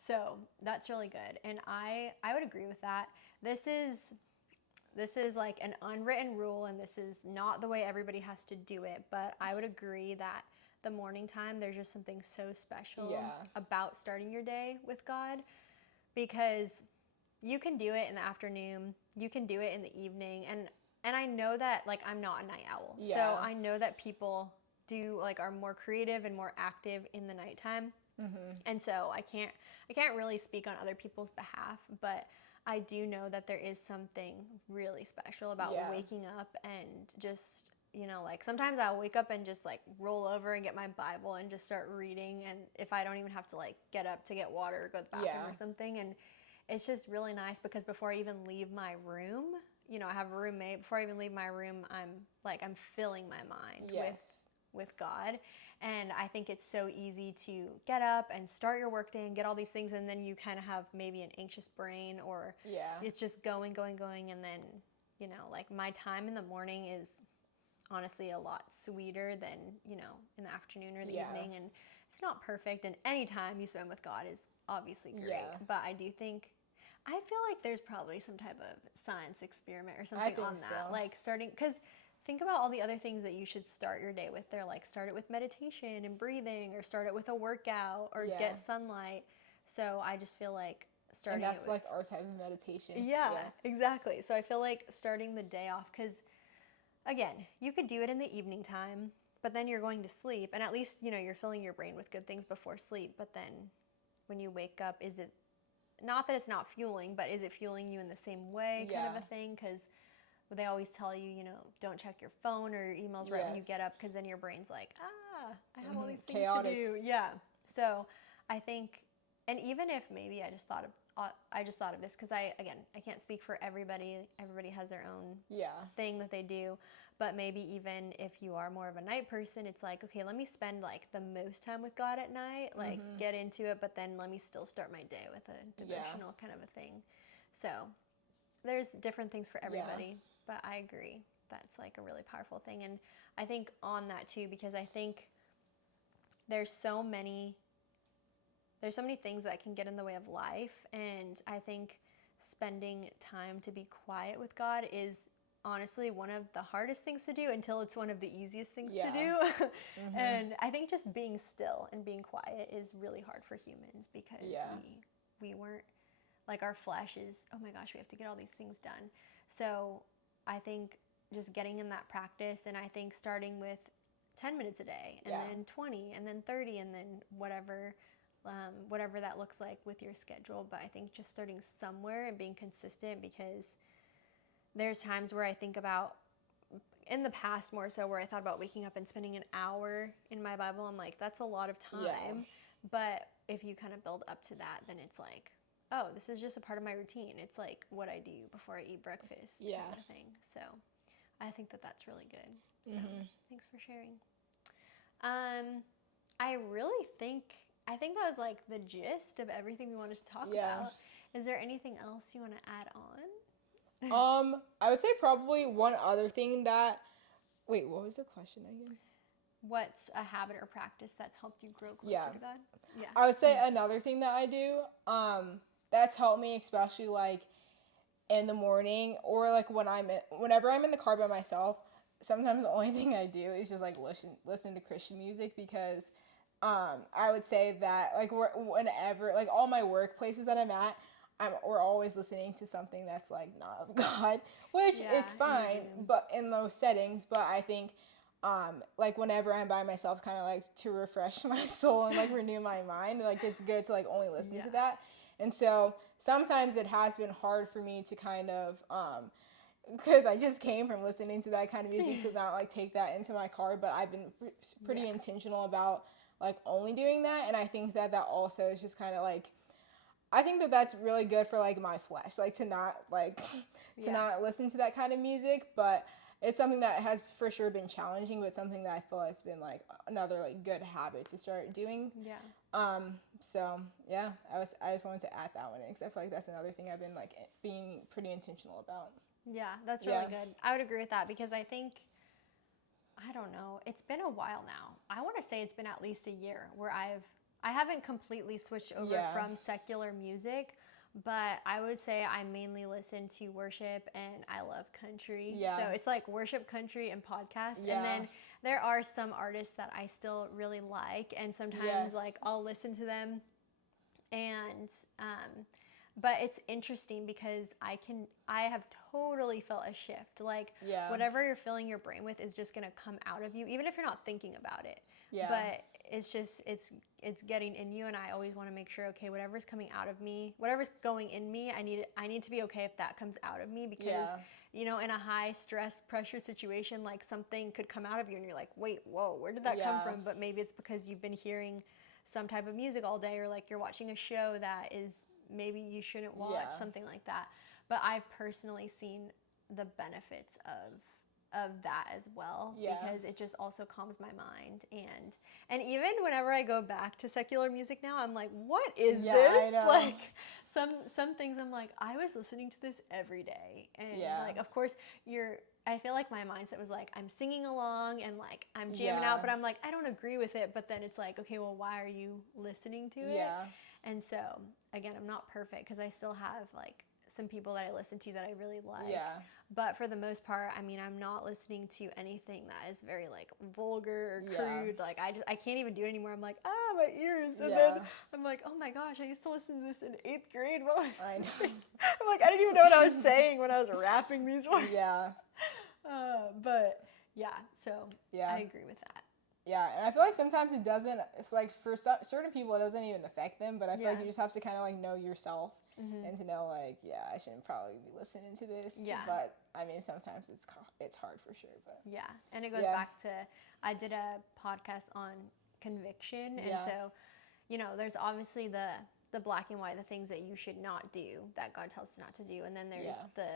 So that's really good. And I would agree with that. This is like an unwritten rule, and this is not the way everybody has to do it, but I would agree that the morning time, there's just something so special about starting your day with God, because you can do it in the afternoon, you can do it in the evening, and I know that like I'm not a night owl. So I know that people are more creative and more active in the nighttime. And so I can't really speak on other people's behalf, but I do know that there is something really special about waking up and just, like sometimes I'll wake up and just like roll over and get my Bible and just start reading. And if I don't even have to like get up to get water or go to the bathroom or something. And it's just really nice because before I even leave my room, you know, I have a roommate. Before I even leave my room, I'm filling my mind with God. And I think it's so easy to get up and start your workday and get all these things, and then you kind of have maybe an anxious brain, or it's just going, and then, you know, like my time in the morning is honestly a lot sweeter than, you know, in the afternoon or the evening, and it's not perfect, and any time you spend with God is obviously great, but I feel like there's probably some type of science experiment or something on that, like starting, because think about all the other things that you should start your day with. They're like, start it with meditation and breathing, or start it with a workout, or get sunlight. So I just feel like starting and that's like our type of meditation. Yeah, exactly. So I feel like starting the day off, because again, you could do it in the evening time, but then you're going to sleep, and at least, you know, you're filling your brain with good things before sleep. But then when you wake up, is it not that it's not fueling, but is it fueling you in the same way, kind of a thing? Because they always tell you, you know, don't check your phone or your emails right when you get up, because then your brain's like, I have all these things to do. Yeah. So I think, and even if maybe I just thought of this, because I can't speak for everybody. Everybody has their own thing that they do. But maybe even if you are more of a night person, it's like, okay, let me spend like the most time with God at night, like get into it, but then let me still start my day with a devotional kind of a thing. So there's different things for everybody, but I agree. That's like a really powerful thing. And I think on that too, because I think there's so many things that can get in the way of life. And I think spending time to be quiet with God is honestly one of the hardest things to do until it's one of the easiest things to do. And I think just being still and being quiet is really hard for humans, because we weren't, like, our flesh is, oh my gosh, we have to get all these things done. So I think just getting in that practice, and I think starting with 10 minutes a day, and then 20, and then 30, and then whatever that looks like with your schedule. But I think just starting somewhere and being consistent, because there's times where I think about, in the past more so, where I thought about waking up and spending an hour in my Bible. I'm like, that's a lot of time. But if you kind of build up to that, then it's like, oh, this is just a part of my routine. It's like what I do before I eat breakfast, kind of thing. So I think that that's really good. So thanks for sharing. I really think that was like the gist of everything we wanted to talk about. Is there anything else you want to add on? I would say probably one other thing that, wait, what was the question again? What's a habit or practice that's helped you grow closer to God? Yeah. I would say another thing that I do, that's helped me, especially like in the morning, or like whenever I'm in the car by myself. Sometimes the only thing I do is just like listen to Christian music, because I would say that like whenever, like all my workplaces that I'm at, we're always listening to something that's like not of God, which is fine, but in those settings. But I think like whenever I'm by myself, kind of like to refresh my soul and like renew my mind, like it's good to like only listen to that. And so sometimes it has been hard for me to kind of because I just came from listening to that kind of music, to not like take that into my car. But I've been pretty intentional about like only doing that. And I think that also is just kind of like, I think that that's really good for like my flesh, like to not not listen to that kind of music. But it's something that has for sure been challenging, but something that I feel like it's been like another like good habit to start doing. So yeah, I just wanted to add that one in, because I feel like that's another thing I've been like being pretty intentional about. Yeah, that's really good. I would agree with that, because I think, I don't know, it's been a while now. I want to say it's been at least a year where I haven't completely switched over from secular music, but I would say I mainly listen to worship, and I love country. So it's like worship, country, and podcasts. And then there are some artists that I still really like, and sometimes like I'll listen to them. And but it's interesting, because I have totally felt a shift. Like whatever you're filling your brain with is just gonna come out of you, even if you're not thinking about it. But it's just, it's getting in you, and I always want to make sure, okay, whatever's coming out of me, whatever's going in me, I need to be okay if that comes out of me, because you know, in a high stress pressure situation, like something could come out of you and you're like, wait, whoa, where did that come from? But maybe it's because you've been hearing some type of music all day, or like you're watching a show that is maybe you shouldn't watch, something like that. But I've personally seen the benefits of that as well, because it just also calms my mind. And even whenever I go back to secular music now, I'm like, what is this? I know. Like some things I'm like, I was listening to this every day. And like, of course, I feel like my mindset was like, I'm singing along and like I'm jamming out, but I'm like, I don't agree with it. But then it's like, okay, well, why are you listening to it? And so again, I'm not perfect because I still have like some people that I listen to that I really like. But for the most part, I mean, I'm not listening to anything that is very like vulgar or crude. Like I can't even do it anymore. I'm like, my ears. And then I'm like, oh my gosh, I used to listen to this in 8th grade. What was I know. I'm like, I didn't even know what I was saying when I was rapping these words. But so I agree with that. Yeah, and I feel like sometimes it doesn't, it's like for certain people it doesn't even affect them, but I feel like you just have to kind of like know yourself and to know like, I shouldn't probably be listening to this. But I mean, sometimes it's hard for sure. But and it goes back to, I did a podcast on conviction, and so, you know, there's obviously the black and white, the things that you should not do, that God tells us not to do, and then there's the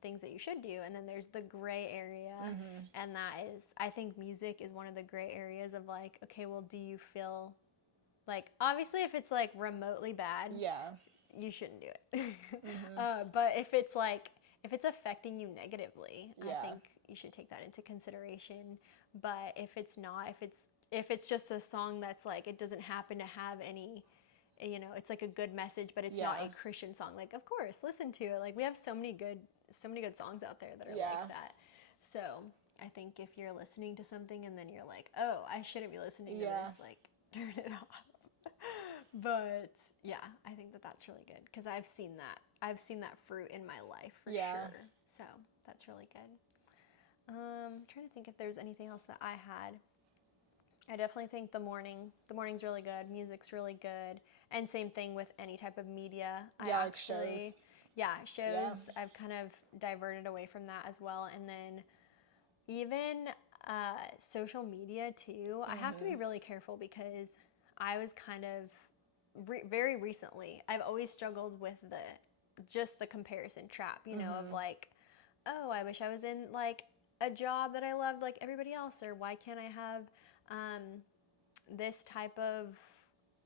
things that you should do, and then there's the gray area, and that is, I think music is one of the gray areas of like, okay, well, do you feel like, obviously if it's like remotely bad, you shouldn't do it. But if it's like, if it's affecting you negatively, I think you should take that into consideration. But if it's not, if it's just a song that's like, it doesn't happen to have any, you know, it's like a good message, but it's not a Christian song, like, of course, listen to it. Like, we have so many good songs out there that are like that. So I think if you're listening to something and then you're like, oh, I shouldn't be listening to this, like, turn it off. But I think that's really good, because I've seen that fruit in my life for sure. So that's really good. I'm trying to think if there's anything else that I had. I definitely think the morning's really good. Music's really good. And same thing with any type of media. Shows. Shows. I've kind of diverted away from that as well. And then even social media too. I have to be really careful, because I was kind of very recently, I've always struggled with the comparison trap, you know, of like, oh, I wish I was in like a job that I loved like everybody else, or why can't I have this type of,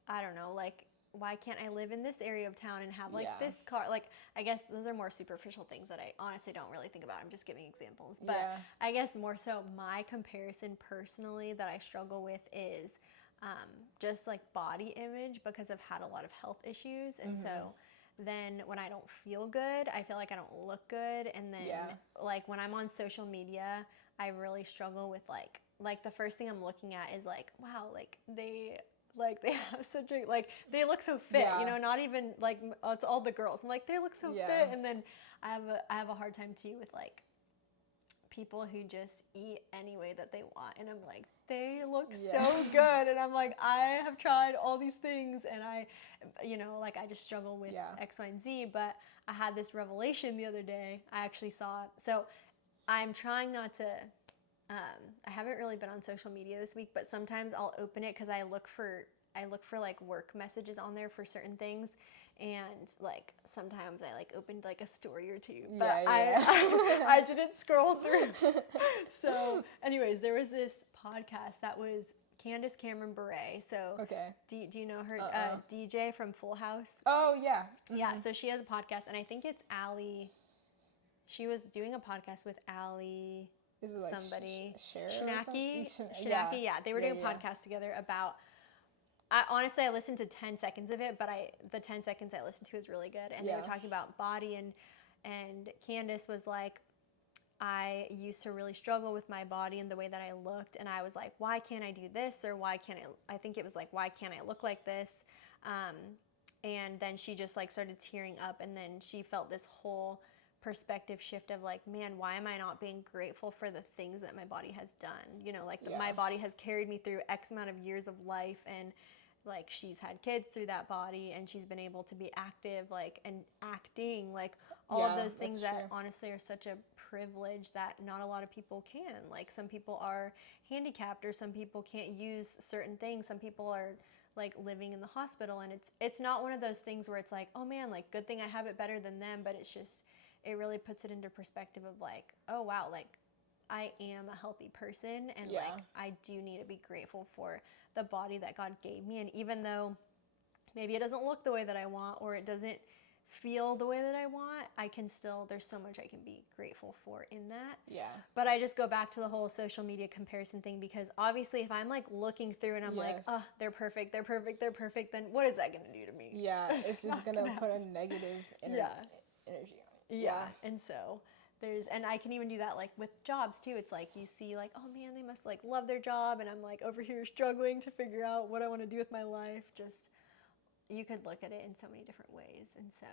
I don't know, like, why can't I live in this area of town and have like this car? Like, I guess those are more superficial things that I honestly don't really think about. I'm just giving examples. But I guess more so my comparison personally that I struggle with is just like body image, because I've had a lot of health issues. And so then when I don't feel good, I feel like I don't look good. And then like when I'm on social media, I really struggle with like the first thing I'm looking at is like, wow, like they have such a, like, they look so fit, you know, not even like, it's all the girls. I'm like, they look so fit. And then I have a hard time too with like people who just eat any way that they want, and I'm like, they look so good, and I'm like, I have tried all these things, and I, you know, like, I just struggle with X, Y, and Z. But I had this revelation the other day. I actually saw it. So I'm trying not to, I haven't really been on social media this week, but sometimes I'll open it because I look for like work messages on there for certain things. And like sometimes I like opened like a story or two, but I didn't scroll through. So anyways, there was this podcast that was Candace Cameron Bure. So do you know her? DJ from Full House. Oh yeah. Yeah. So she has a podcast, and I think it's Ali. She was doing a podcast with Ali. Is it like somebody Shinaki? Shinaki, they were doing a podcast together about. Honestly, I listened to 10 seconds of it, but the 10 seconds I listened to was really good. And they were talking about body, and Candace was like, I used to really struggle with my body and the way that I looked, and I was like, why can't I do this, or why can't I think it was like, why can't I look like this? And then she just like started tearing up, and then she felt this whole perspective shift of like, man, why am I not being grateful for the things that my body has done? You know, like my body has carried me through X amount of years of life, and like she's had kids through that body, and she's been able to be active, like, and acting, like all of those things that honestly are such a privilege that not a lot of people can. Like, some people are handicapped, or some people can't use certain things. Some people are like living in the hospital, and it's not one of those things where it's like, oh man, like, good thing I have it better than them. But it's just, it really puts it into perspective of like, oh wow, like I am a healthy person, and like I do need to be grateful for the body that God gave me. And even though maybe it doesn't look the way that I want, or it doesn't feel the way that I want, I can still, there's so much I can be grateful for in that. Yeah. But I just go back to the whole social media comparison thing, because obviously if I'm like looking through and I'm like, oh, they're perfect, they're perfect, they're perfect, then what is that going to do to me? Yeah, it's just going to put a negative energy on it. Yeah. And so and I can even do that like with jobs too. It's like you see like, oh man, they must like love their job, and I'm like over here struggling to figure out what I want to do with my life. Just, you could look at it in so many different ways. And so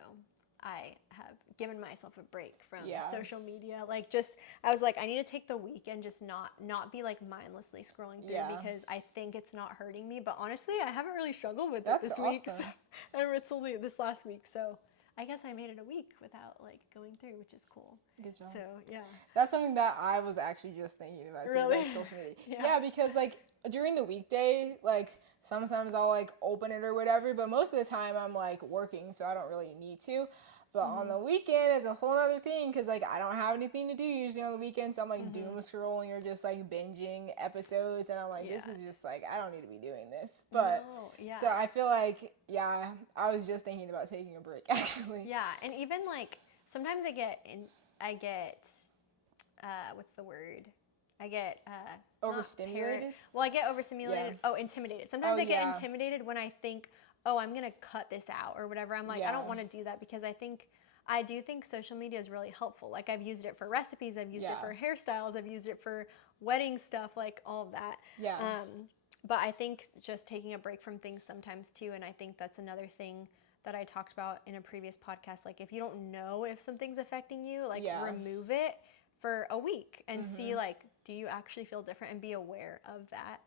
I have given myself a break from social media. Like just, I was like, I need to take the weekend, just not be like mindlessly scrolling through, because I think it's not hurting me. But honestly, I haven't really struggled with it this week. So, and it's only this last week. So I guess I made it a week without like going through, which is cool. Good job. So yeah. That's something that I was actually just thinking about too, Really? like social media. Yeah, because like during the weekday, like sometimes I'll like open it or whatever, but most of the time I'm like working, so I don't really need to. But on the weekend, it's a whole other thing, because like I don't have anything to do usually on the weekend, so I'm like doom scrolling or just like binging episodes, and I'm like, this is just like, I don't need to be doing this. But so I feel like, I was just thinking about taking a break actually. Yeah, and even like sometimes I get what's the word? I get overstimulated. I get overstimulated. Oh, intimidated. Sometimes I get intimidated when I think, oh, I'm gonna cut this out or whatever. I'm like, I don't want to do that, because I do think social media is really helpful. Like I've used it for recipes, I've used it for hairstyles, I've used it for wedding stuff, like all of that. Yeah. But I think just taking a break from things sometimes too, and I think that's another thing that I talked about in a previous podcast. Like if you don't know if something's affecting you, like remove it for a week and see like, do you actually feel different, and be aware of that.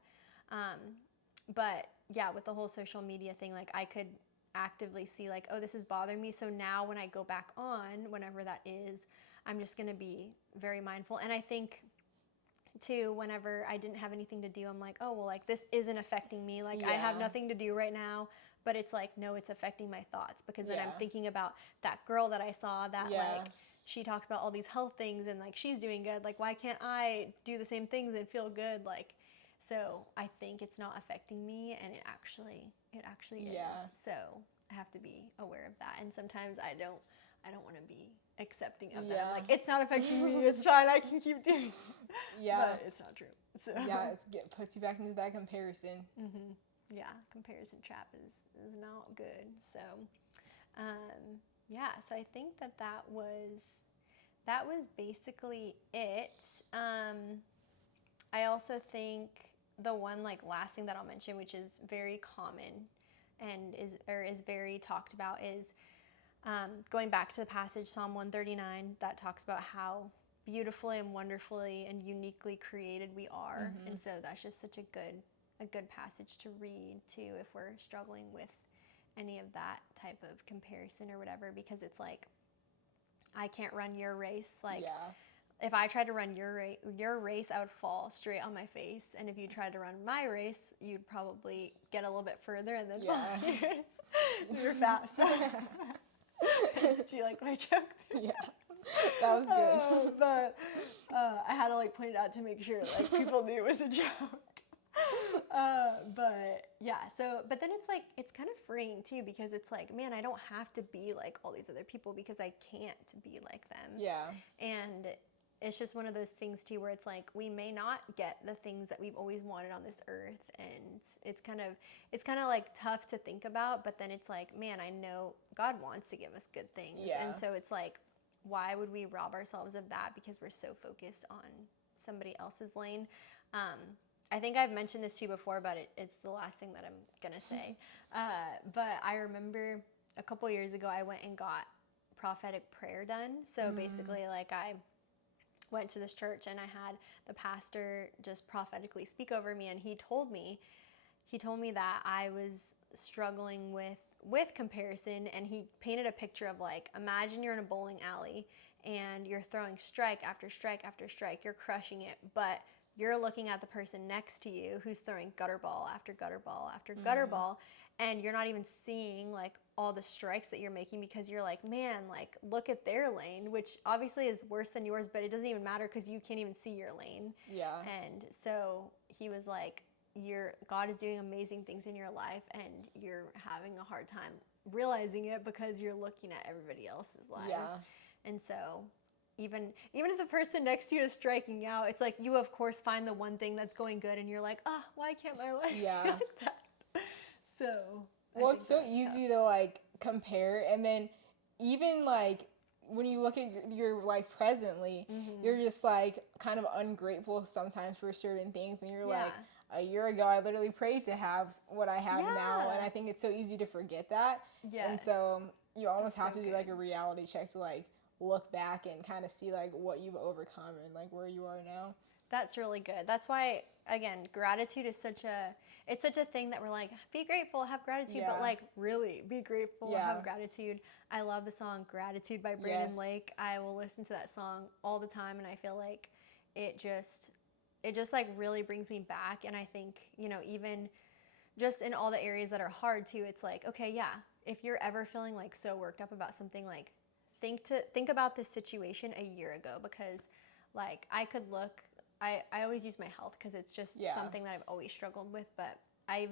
But yeah, with the whole social media thing, like I could actively see like, oh, this is bothering me. So now when I go back on, whenever that is, I'm just going to be very mindful. And I think too, whenever I didn't have anything to do, I'm like, oh, well, like this isn't affecting me. Like I have nothing to do right now, but it's like, no, it's affecting my thoughts, because then I'm thinking about that girl that I saw that like, she talked about all these health things, and like she's doing good. Like, why can't I do the same things and feel good? Like, so I think it's not affecting me, and it actually is. So I have to be aware of that. And sometimes I don't want to be accepting of that. I'm like, it's not affecting me. It's fine. I can keep doing it. But it's not true. So. Yeah, puts you back into that comparison. Yeah, comparison trap is not good. So, so I think that was basically it. I also think the one like last thing that I'll mention, which is very common and is very talked about, is going back to the passage Psalm 139 that talks about how beautifully and wonderfully and uniquely created we are. And so that's just such a good passage to read too if we're struggling with any of that type of comparison or whatever, because it's like, I can't run your race. Like if I tried to run your race, I would fall straight on my face. And if you tried to run my race, you'd probably get a little bit further and then you're fast. Do you like my joke? Yeah, that was good. But I had to like point it out to make sure like people knew it was a joke. But then it's like, it's kind of freeing too, because it's like, man, I don't have to be like all these other people, because I can't be like them. Yeah. And it's just one of those things too, where it's like, we may not get the things that we've always wanted on this earth. And it's kind of like tough to think about, but then it's like, man, I know God wants to give us good things. Yeah. And so it's like, why would we rob ourselves of that because we're so focused on somebody else's lane? I think I've mentioned this to you before, but it's the last thing that I'm going to say. But I remember a couple years ago, I went and got prophetic prayer done. So basically, like, I went to this church and I had the pastor just prophetically speak over me. And he told me that I was struggling with comparison. And he painted a picture of, like, imagine you're in a bowling alley and you're throwing strike after strike after strike. You're crushing it, but you're looking at the person next to you who's throwing gutter ball after gutter ball after gutter ball, and you're not even seeing like all the strikes that you're making because you're like, man, like look at their lane, which obviously is worse than yours, but it doesn't even matter because you can't even see your lane. Yeah. And so he was like, God is doing amazing things in your life, and you're having a hard time realizing it because you're looking at everybody else's lives. Yeah. And so even if the person next to you is striking out, it's like you of course find the one thing that's going good, and you're like, why can't my life be like that? So well, it's so easy to like compare, and then even like when you look at your life presently, you're just like kind of ungrateful sometimes for certain things, and you're like, a year ago I literally prayed to have what I have now, and I think it's so easy to forget that. And so you almost have to do like a reality check to like look back and kind of see like what you've overcome and like where you are now. That's really good. That's why, again, gratitude is such a thing that we're like, be grateful, have gratitude, but like really be grateful, have gratitude. I love the song Gratitude by Brandon Lake. I will listen to that song all the time, and I feel like it just like really brings me back. And I think, you know, even just in all the areas that are hard too, it's like, okay, if you're ever feeling like so worked up about something, like think about this situation a year ago, because like I always use my health because it's just something that I've always struggled with. But I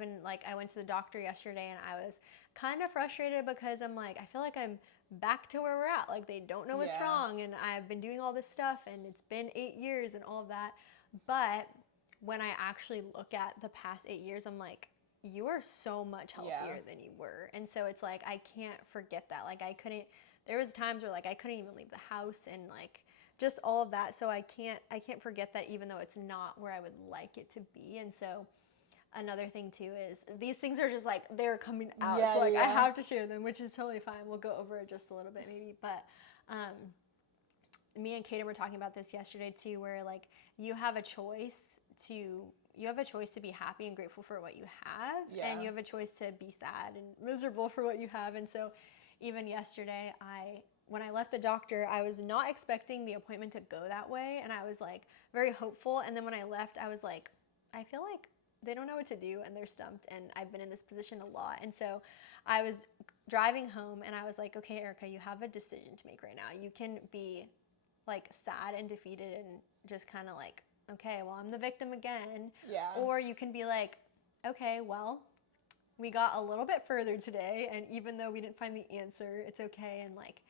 went to the doctor yesterday, and I was kind of frustrated because I'm like, I feel like I'm back to where we're at. Like they don't know what's wrong, and I've been doing all this stuff, and it's been 8 years and all of that. But when I actually look at the past 8 years, I'm like, you are so much healthier than you were. And so it's like, I can't forget that. Like there was times where like I couldn't even leave the house, and like just all of that. So I can't forget that, even though it's not where I would like it to be. And so another thing too is these things are just like, they're coming out. So like I have to share them, which is totally fine. We'll go over it just a little bit maybe. But me and Kaden were talking about this yesterday too, where like you have a choice to be happy and grateful for what you have, and you have a choice to be sad and miserable for what you have. And so even yesterday, when I left the doctor, I was not expecting the appointment to go that way, and I was like very hopeful. And then when I left, I was like, I feel like they don't know what to do, and they're stumped, and I've been in this position a lot. And so I was driving home, and I was like, okay, Erika, you have a decision to make right now. You can be like sad and defeated and just kind of like, okay, well, I'm the victim again. Or you can be like, okay, well, we got a little bit further today, and even though we didn't find the answer, it's okay. And like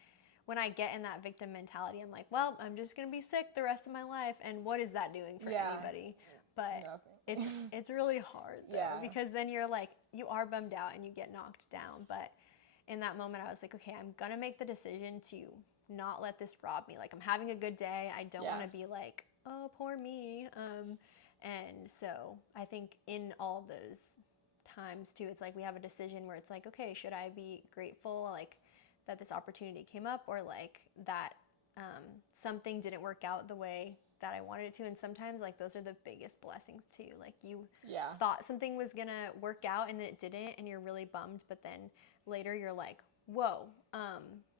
when I get in that victim mentality, I'm like, well, I'm just gonna be sick the rest of my life, and what is that doing for anybody? But it's really hard though, because then you're like, you are bummed out and you get knocked down. But in that moment, I was like, okay, I'm gonna make the decision to not let this rob me. Like I'm having a good day. I don't want to be like, oh, poor me. And so I think in all those times too, it's like we have a decision where it's like, okay, should I be grateful like that this opportunity came up, or like that something didn't work out the way that I wanted it to? And sometimes like those are the biggest blessings too. Like you thought something was gonna work out and then it didn't, and you're really bummed, but then later you're like, whoa,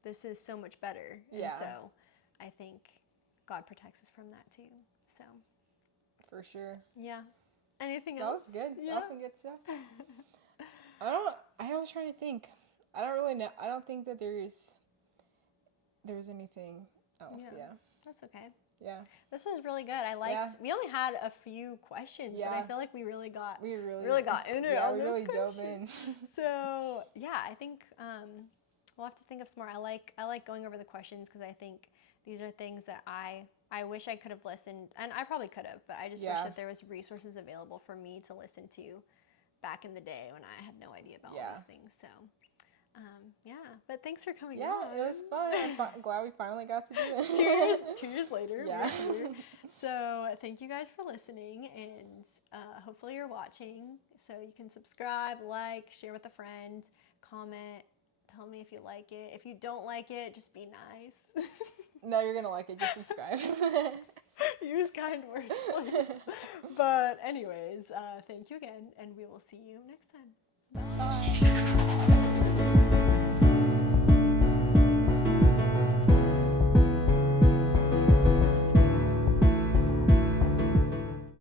this is so much better. And so I think God protects us from that too. So for sure. Anything else? That was good. That was some good stuff. I was trying to think. I don't really know. I don't think that there's anything else. That's okay. Yeah. This was really good. I liked. We only had a few questions, but I feel like we really got into it. Yeah, we really dove in. So I think we'll have to think of some more. I like going over the questions because I think these are things that I wish I could have listened, and I probably could have, but I just wish that there was resources available for me to listen to back in the day when I had no idea about all these things. So but thanks for coming on. It was fun. I'm glad we finally got to do it. 2 years later. So thank you guys for listening, and hopefully you're watching. So you can subscribe, like, share with a friend, comment, tell me if you like it. If you don't like it, just be nice. No, you're gonna like it. Just subscribe. Use kind words. But anyways, thank you again, and we will see you next time. Bye.